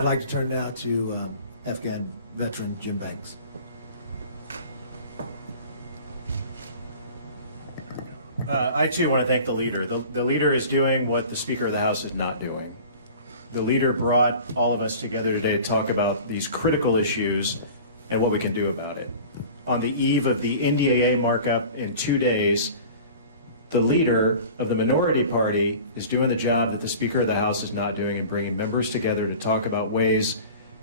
I'd like to turn now to Afghan veteran Jim Banks. I too want to thank the leader. The leader is doing what the Speaker of the House is not doing. The leader brought all of us together today to talk about these critical issues and what we can do about it. On the eve of the NDAA markup in 2 days, the leader of the minority party is doing the job that the Speaker of the House is not doing and bringing members together to talk about ways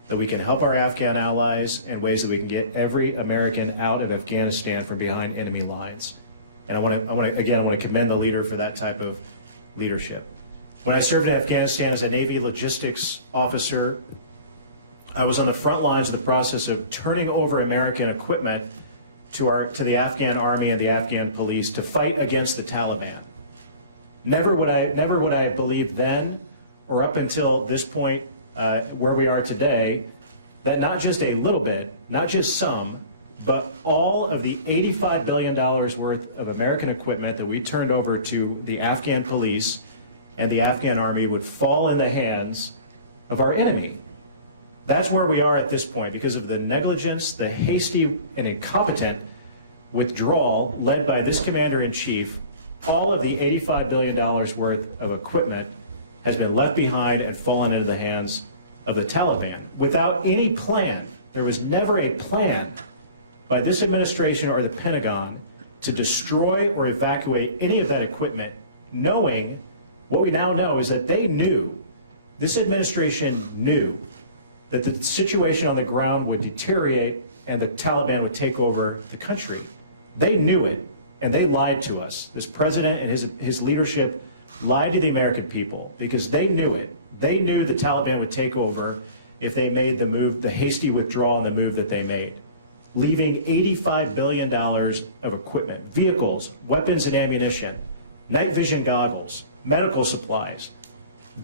that we can help our Afghan allies and ways that we can get every American out of Afghanistan from behind enemy lines. And I want to commend the leader for that type of leadership. When I served in Afghanistan as a Navy logistics officer, I was on the front lines of the process of turning over American equipment to the Afghan army and the Afghan police to fight against the Taliban. Never would I believe then, or up until this point where we are today, that not just a little bit, not just some, but all of the $85 billion worth of American equipment that we turned over to the Afghan police and the Afghan army would fall in the hands of our enemy. That's where we are at this point because of the negligence, the hasty and incompetent withdrawal led by this commander-in-chief. All of the $85 billion worth of equipment has been left behind and fallen into the hands of the Taliban without any plan. There was never a plan by this administration or the Pentagon to destroy or evacuate any of that equipment, knowing what we now know is that they knew, this administration knew, that the situation on the ground would deteriorate and the Taliban would take over the country. They knew it, and they lied to us. This president and his leadership lied to the American people because they knew it. They knew the Taliban would take over if they made the move, the hasty withdrawal and the move that they made, leaving $85 billion of equipment, vehicles, weapons and ammunition, night vision goggles, medical supplies,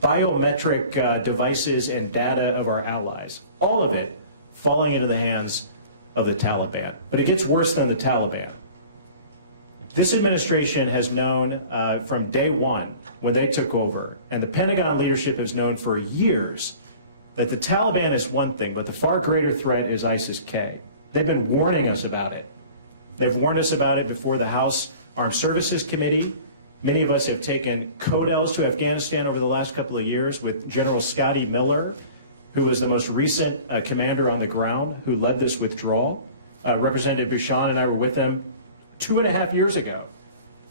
biometric devices and data of our allies, all of it falling into the hands of the Taliban. But it gets worse than the Taliban. This administration has known from day one when they took over, and the Pentagon leadership has known for years that the Taliban is one thing, but the far greater threat is ISIS-K. They've been warning us about it. They've warned us about it before the House Armed Services Committee. Many of us have taken CODELs to Afghanistan over the last couple of years with General Scotty Miller, who was the most recent commander on the ground who led this withdrawal. Representative Bouchon and I were with him 2.5 years ago.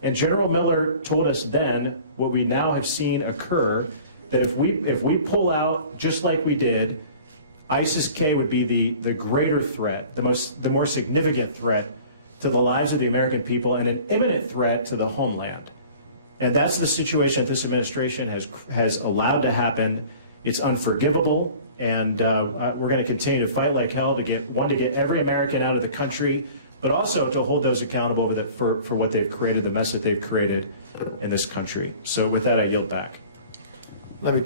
And General Miller told us then what we now have seen occur, that if we pull out just like we did, ISIS-K would be the greater threat, the more significant threat to the lives of the American people and an imminent threat to the homeland. And that's the situation that this administration has allowed to happen. It's unforgivable, and we're going to continue to fight like hell to get every American out of the country, but also to hold those accountable for what they've created, the mess that they've created in this country. So with that, I yield back. Let me